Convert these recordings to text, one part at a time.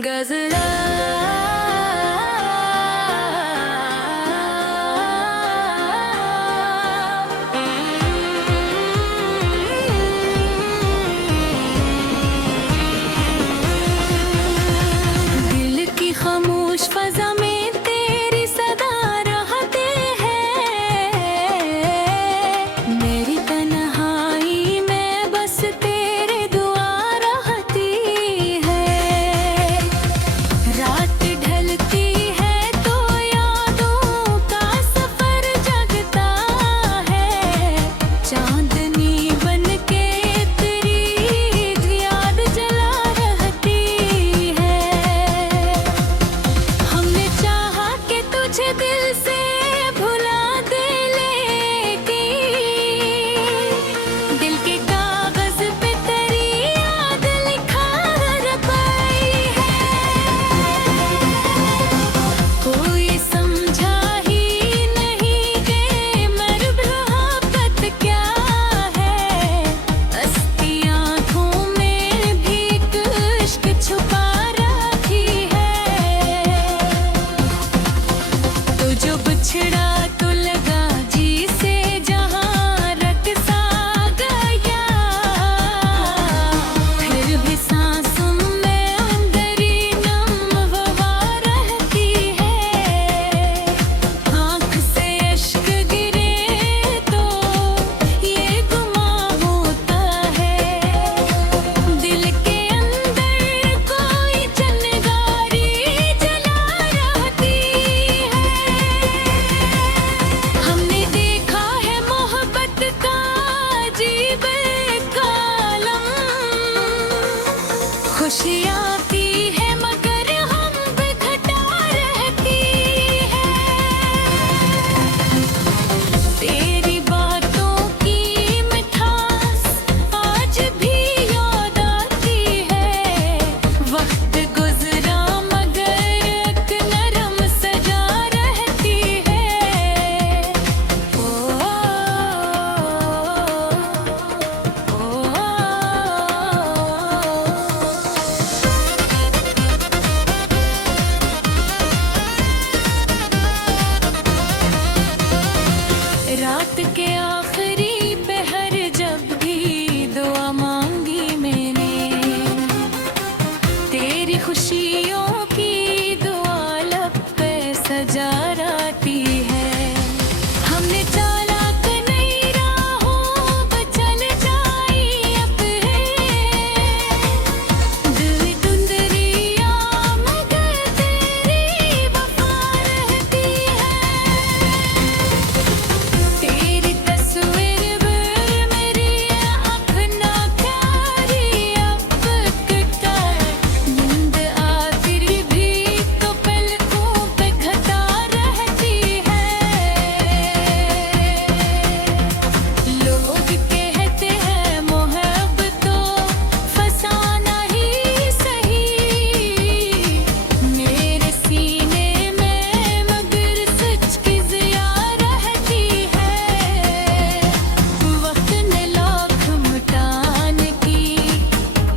गजरा दिल की खामोश फजा में तेरी सदा रहते हैं। मेरी तन्हाई में बस तेरे दुआ रहती है। रात ढलती है तो यादों का सफर जगता है। चांदनी बन के तेरी याद जला रहती है। हमने चाहा कि तुझे दिल से भुला दे, लेकिन दिल के कागज पे तेरी याद लिखा रखी है। कोई समझा ही नहीं कि मोहब्बत क्या है। हंसती आँखों में भी इश्क छुपा रखी है। तो जो बिछड़ा तो लगा जी से जहाँ रट सा गया। फिर भी सांसों में अंदरी नम हवा रहती है। आँख से इश्क गिरे तो ये गुमां होता है। दिल के अंदर कोई चिंगारी जला रहती है। हमने देखा है मोहब्बत का अजीब कालम। खुशी आती है मगर हम पे घटा रहती है। तेरी बातों की मिठास आज भी याद आती है। वक्त गुजरा मगर एक नरम सजा रहती है। रात के आखिरी पहर जब भी दुआ मांगी मैंने। तेरी खुशियों की दुआ लब पे सजा रहती है। हमने चाला कि नहीं राहों पे चल जाई अब है। दिल दुंदरिया मगर तेरी वफा रहती है। तेरी तस्वीर पर मेरी आँख ना प्यारी अब कितना। नींद आती भी तो पलकों पे घटा रहती है। लोग कहते हैं मोहब्बतों फसाना ही सही। मेरे सीने में मगर सच की ज़िया रहती है। वक्त ने लाख मिटाने की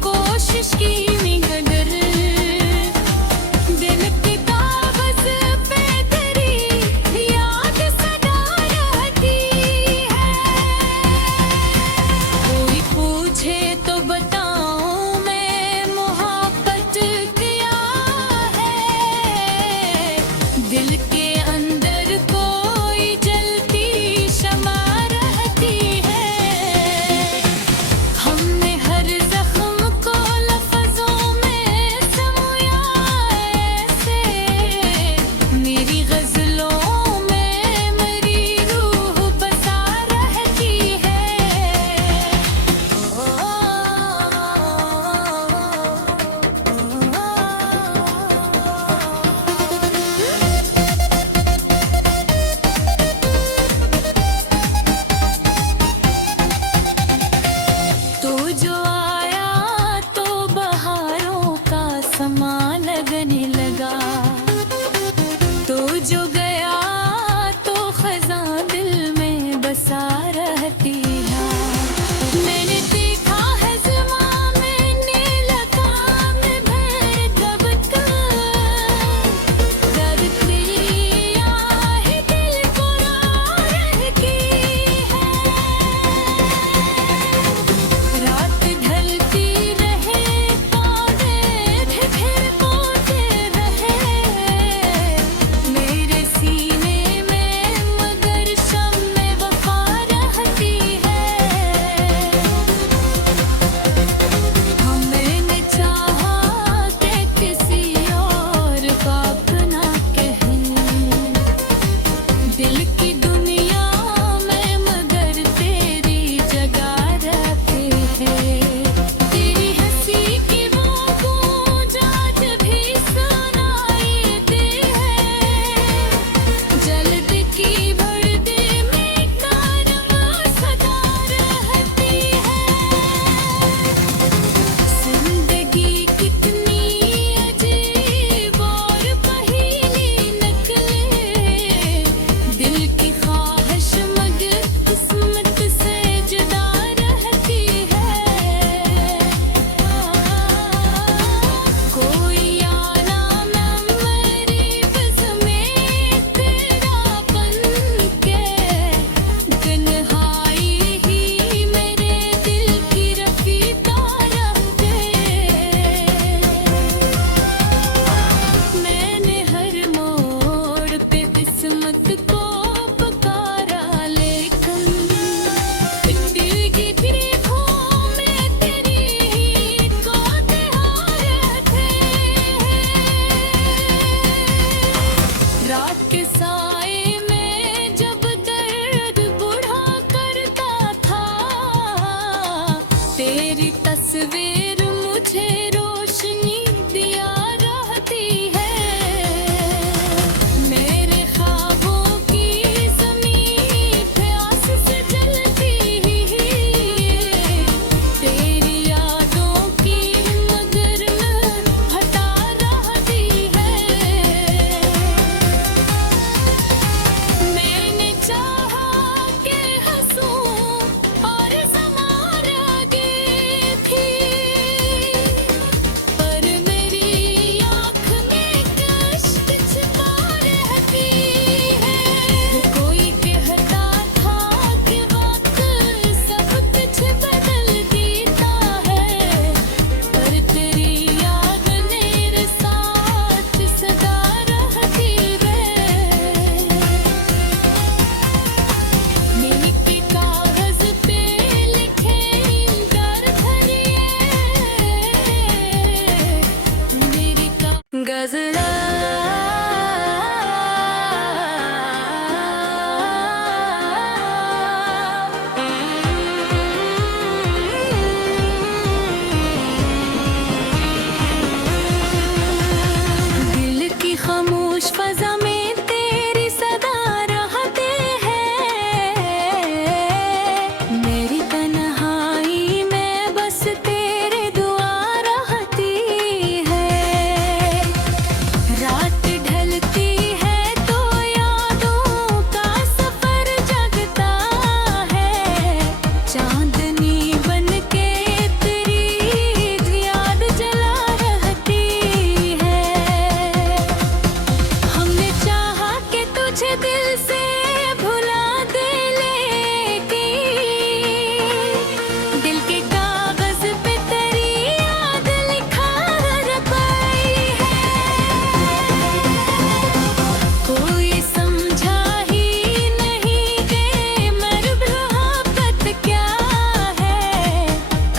कोशिश की मगर दिल के कागज पे तेरी याद सदा रहती है। कोई पूछे तो बताऊं मैं मोहब्बत क्या है। दिल के अंदर कोई जलती शमा रहती है। हमने हर जख्म को लफ्जों में समोया ऐसे। मेरी गजलों में मेरी रूह बसा रहती है। तो जो आया तो बहारों का समा लगने लगा। तो जो गया तो खज़ां दिल में बसा रहती है। मैंने देखा है ज़माने ने लगा में भर दब गजरा दिल की खामोश फजा में तेरी सदा रहते हैं मेरी तन्हाई में बस तेरे दुआ रहती है रात ढलती है तो यादों का सफर जगता है चांदनी बन के तेरी याद जला रहती है हमने चाहा कि तुझे दिल से भुला दे लेकिन दिल के कागज पे तेरी याद लिखा रखी है कोई समझा ही नहीं कि मोहब्बत क्या है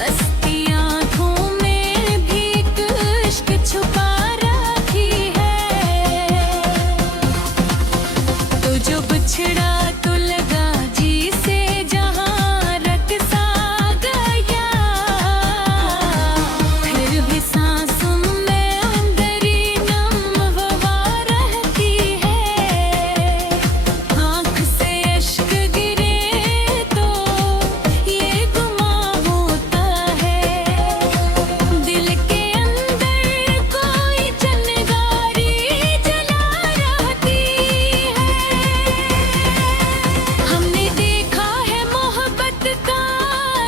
हस्ती आँखों में भी इश्क छुपा रखी है तो जो बिछड़ा तो लगा जी से जहाँ रट सा गया फिर भी सांसों में अंदरी नम हवा रहती है आँख से इश्क गिरे तो ये गुमां होता है दिल के अंदर कोई चिंगारी जला रहती है हमने देखा है मोहब्बत का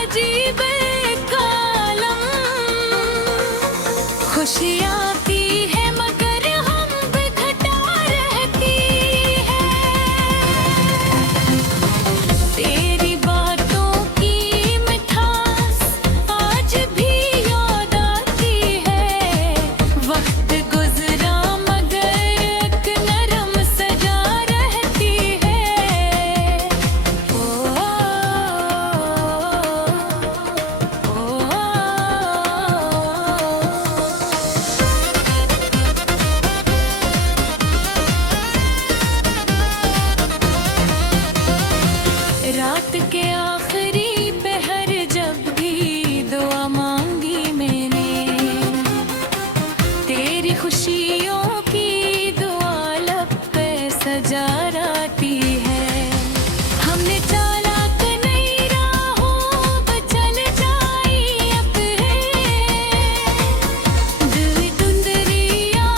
अजीब एक आलम खुशी आती है मगर हम पे घटा रहती है तेरी बातों की मिठास आज भी याद आती है वक्त गुजरा मगर एक नरम सजा रहती है ओ रात के आखिरी पहर जब भी दुआ मांगी मैंने तेरी खुशियों की दुआ लब पे सजा रहती है हमने चाला कि नहीं राहों पे चल जाई अब है दिल दुंदरिया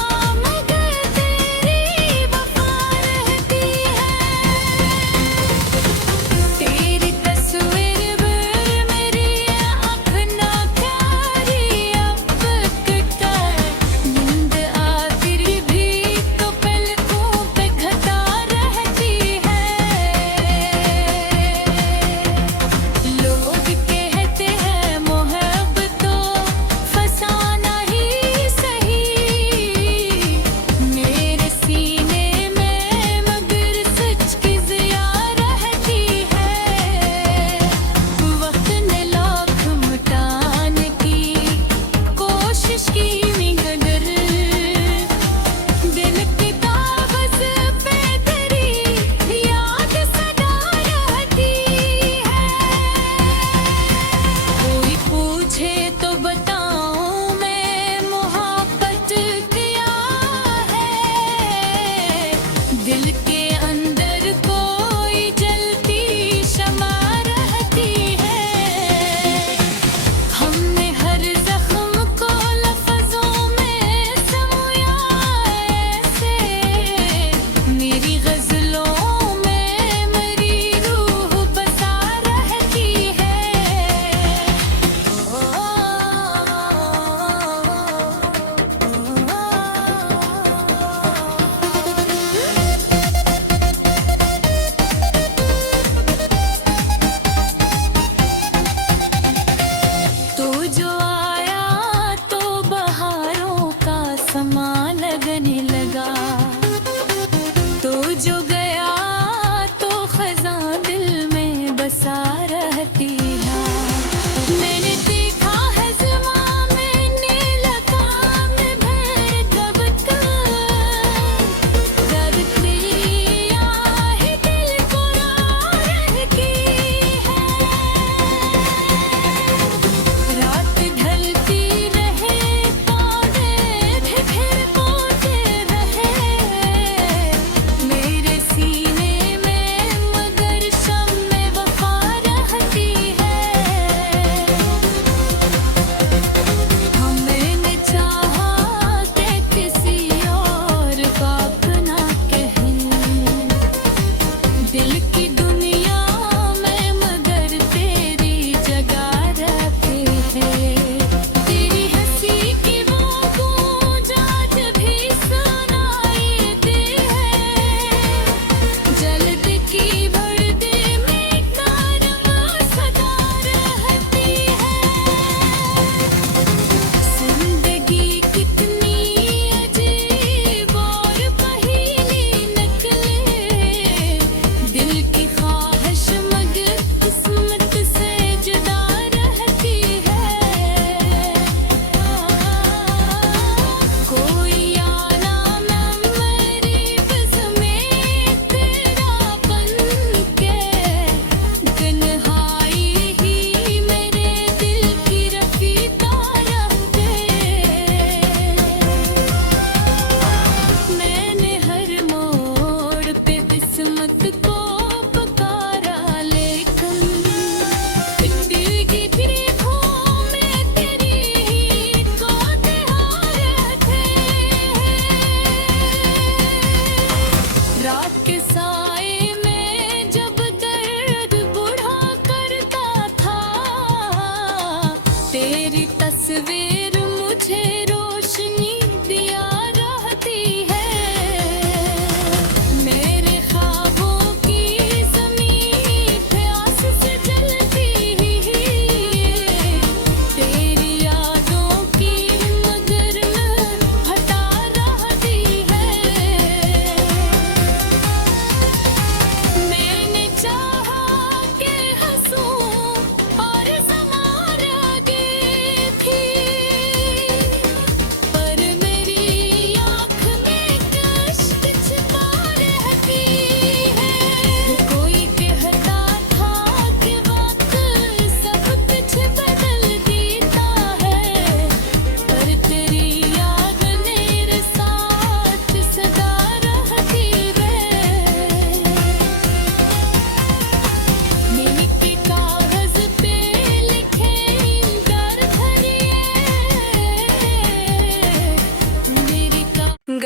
मगर तेरी वफा रहती है तेरी तस्वीर मेरी आँख ना प्यारी अब कर नींद आखिरी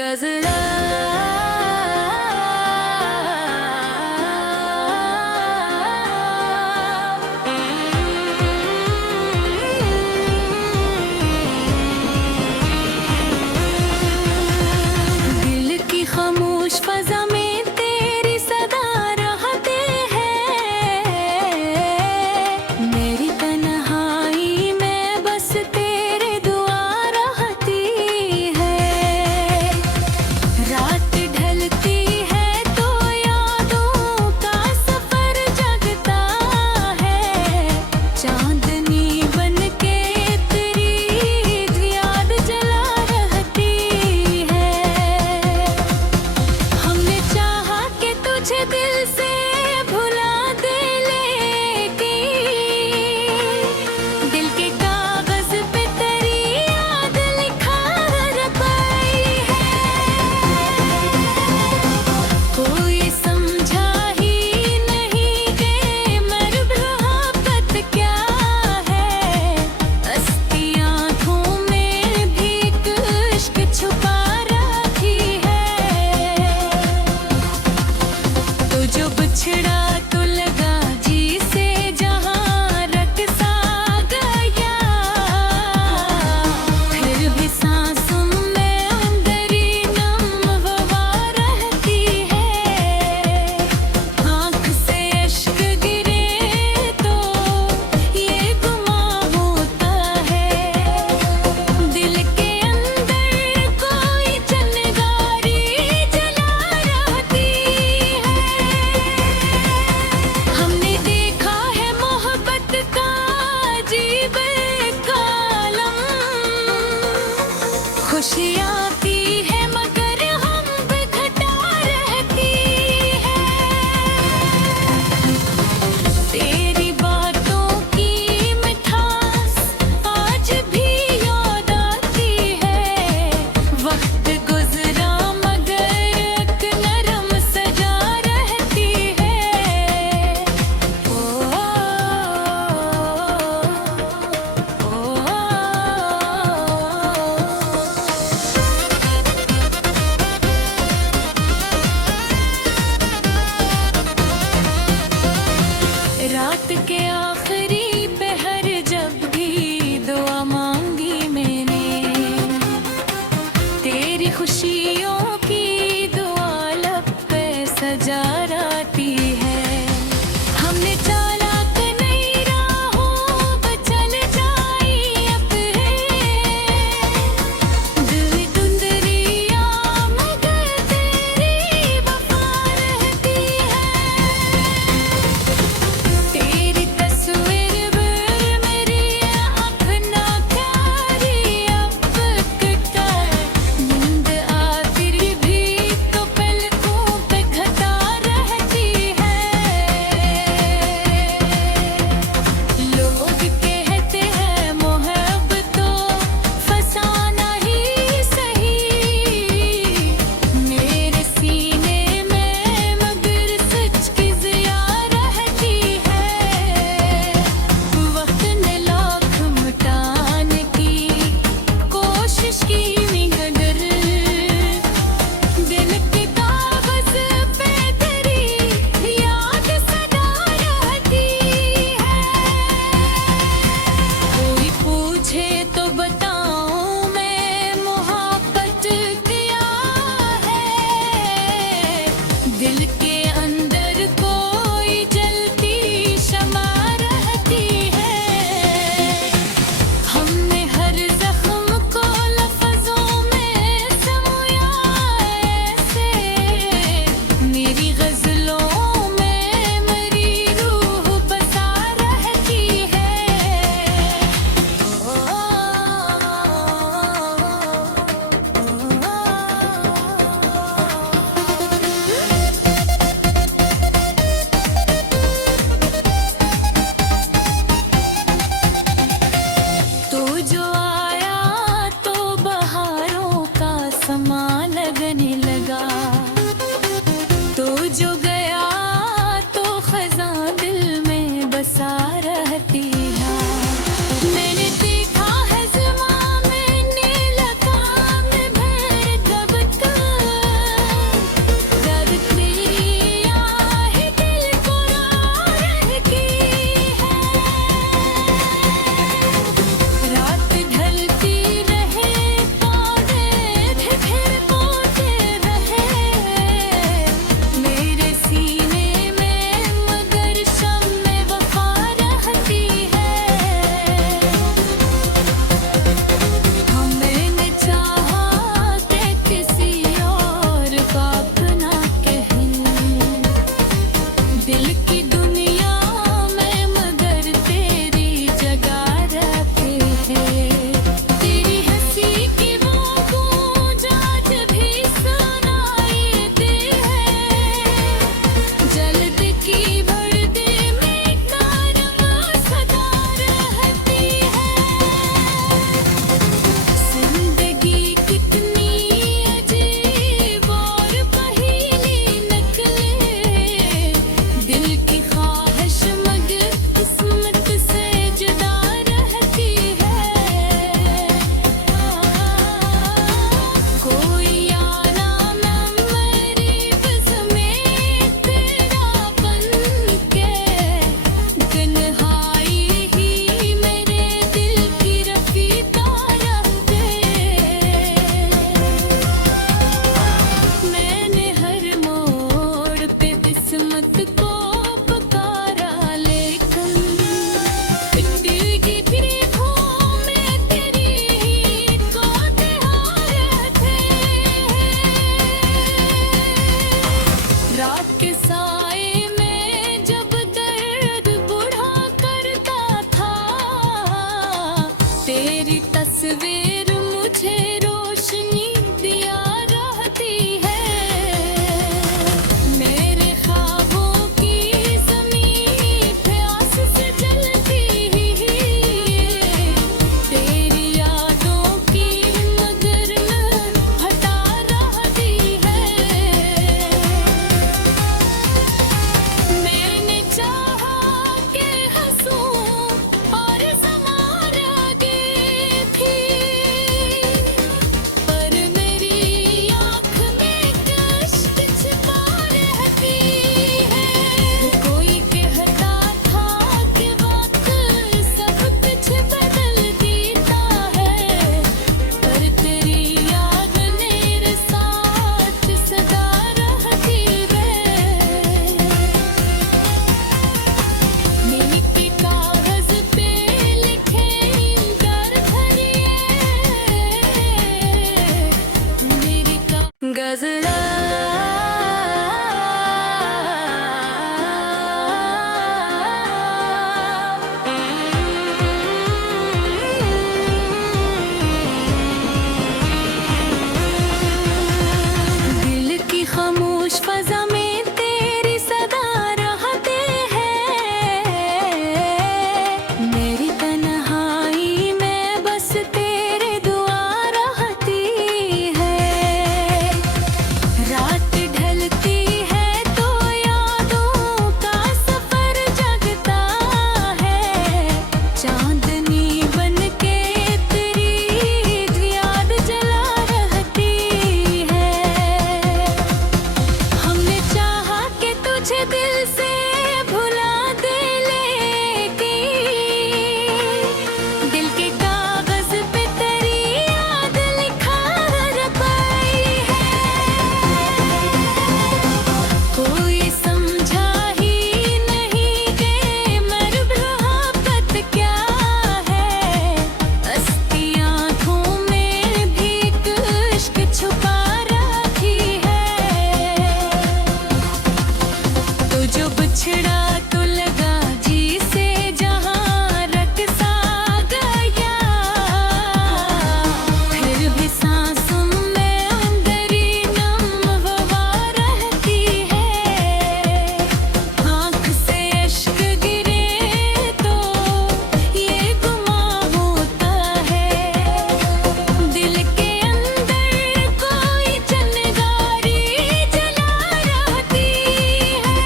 गजरा दिल की खामोश फजा में तेरी सदा रहते हैं मेरी तन्हाई में बस तेरे दुआ रहती है रात ढलती है तो यादों का सफर जगता है चांदनी बन के तेरी याद जला रहती है हमने चाहा कि तुझे दिल से भुला दे लेकिन दिल के कागज पे तेरी याद लिखा रखी है कोई समझा ही नहीं कि मोहब्बत क्या है हंसती आँखों में भी इश्क छुपा रखी है तो जो बिछड़ा तो लगा जी से जहाँ रकसा गया फिर भी सांसों में अंदरी नम हवा रहती है आँख से इश्क गिरे तो ये गुमां होता है दिल के अंदर कोई चिंगारी जला रहती है हमने देखा है मोहब्बत का अजीब एक आलम खुशियाँ आती है मगर हम पे घटा रहती है तेरी बातों की मिठास आज भी याद आती है वक्त गुजरा मगर एक नरम सजा रहती है ओ रात के आखिरी पहर जब भी दुआ मांगी मैंने तेरी खुशियों की दुआ लब पे सजा रहती है हमने चाला कि नई राहों पे चल जाई अब है दिल दुंदरिया मगर तेरी वफा रहती है तेरी तस्वीर मेरी आँख ना प्यारी अब कर नींद आती भी तो पलकों पे घटा रहती है लोग कहते हैं मोहब्बतों फसाना ही सही मेरे सीने में मगर सच की जिया रहती है वक्त ने लाख मिटाने की कोशिश की मगर दिल के कागज पे तेरी याद सदा रहती है कोई पूछे तो बताऊं मैं मोहब्बत क्या है दिल के अंदर कोई जलती शमा रहती है हमने हर जख्म को लफ्जों में समोया ऐसे मेरी गजलों में मेरी रूह बसा रहती है तो जो आया तो बहारों का समा लगने लगा तो जो गया तो खज़ां दिल में बसा रहती है मैंने देखा है ज़माने में लगा में भर दबका गजरा दिल की खामोश फजा में तेरी सदा रहते हैं मेरी तन्हाई में बस तेरे दुआ रहती है रात ढलती है तो यादों का सफर जगता है चांदनी बन के तेरी याद जला रहती है हमने चाहा कि तुझे दिल से भुला दे लेकिन दिल के कागज पे तेरी याद लिखा रखाई है कोई समझा ही नहीं कि मोहब्बत क्या है हंसती आँखों में भी इश्क छुपा रखी है तो जो बिछड़ा तो लगा जी से जहाँ रख सा गया फिर भी सांसों में अंदर ही नम हवा रहती है आँख से इश्क गिरे तो ये गुमां होता है दिल के अंदर कोई चिंगारी जला रहती है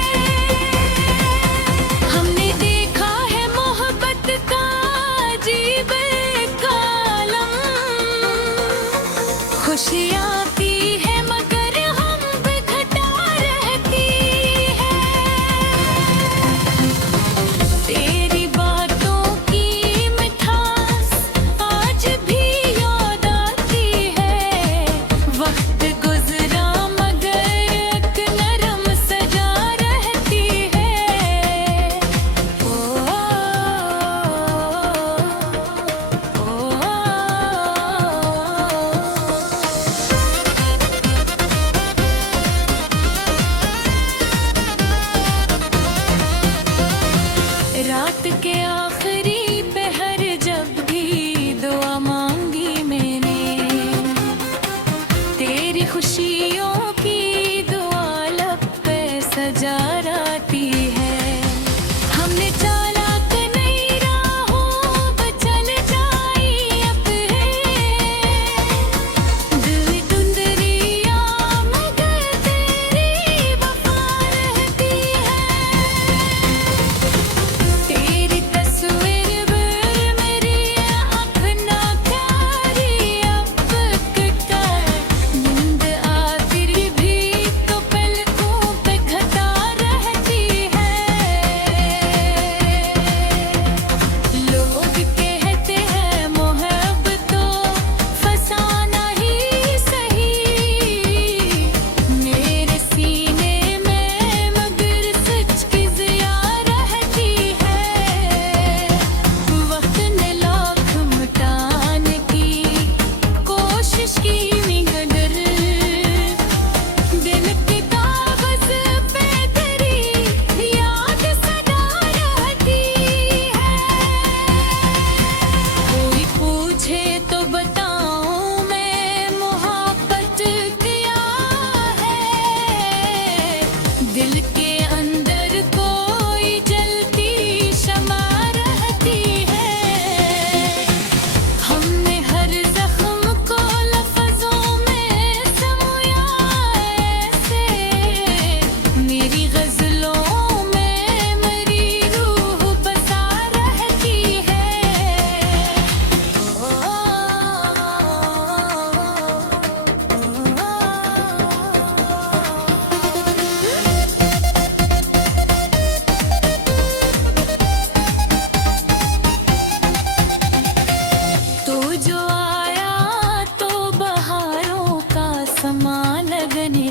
हमने देखा है मोहब्बत का अजीब एक आलम खुशी आती है मगर हम पे घटा रहती है तेरी बातों की मिठास आज भी याद आती है वक्त गुजरा मगर एक नरम सजा रहती है ओ रात के आखिरी पहर जब भी दुआ मांगी मैंने तेरी खुशियों की दुआ लब पे सजा रहती है हमने चाला कि नई राहों पे चल जाई अब है दिल दुंदरिया मगर तेरी वफा रहती है तेरी तस्वीर मेरी आँख ना प्यारी अब कर नींद आती भी तो पलकों पे घटा रहती है लोग कहते हैं मोहब्बतों फसाना ही सही मेरे सीने में मगर सच की जिया रहती है वक्त ने लाख मिटाने की कोशिश की मगर दिल के कागज पे तेरी याद सदा रहती है कोई पूछे तो बताऊं मैं मोहब्बत क्या है दिल के अंदर कोई जलती शमा रहती है हमने हर जख्म को लफ्जों में समोया ऐसे मेरी गजलों में मेरी रूह बसा रहती है तो जो आया तो बहारों का समा लगने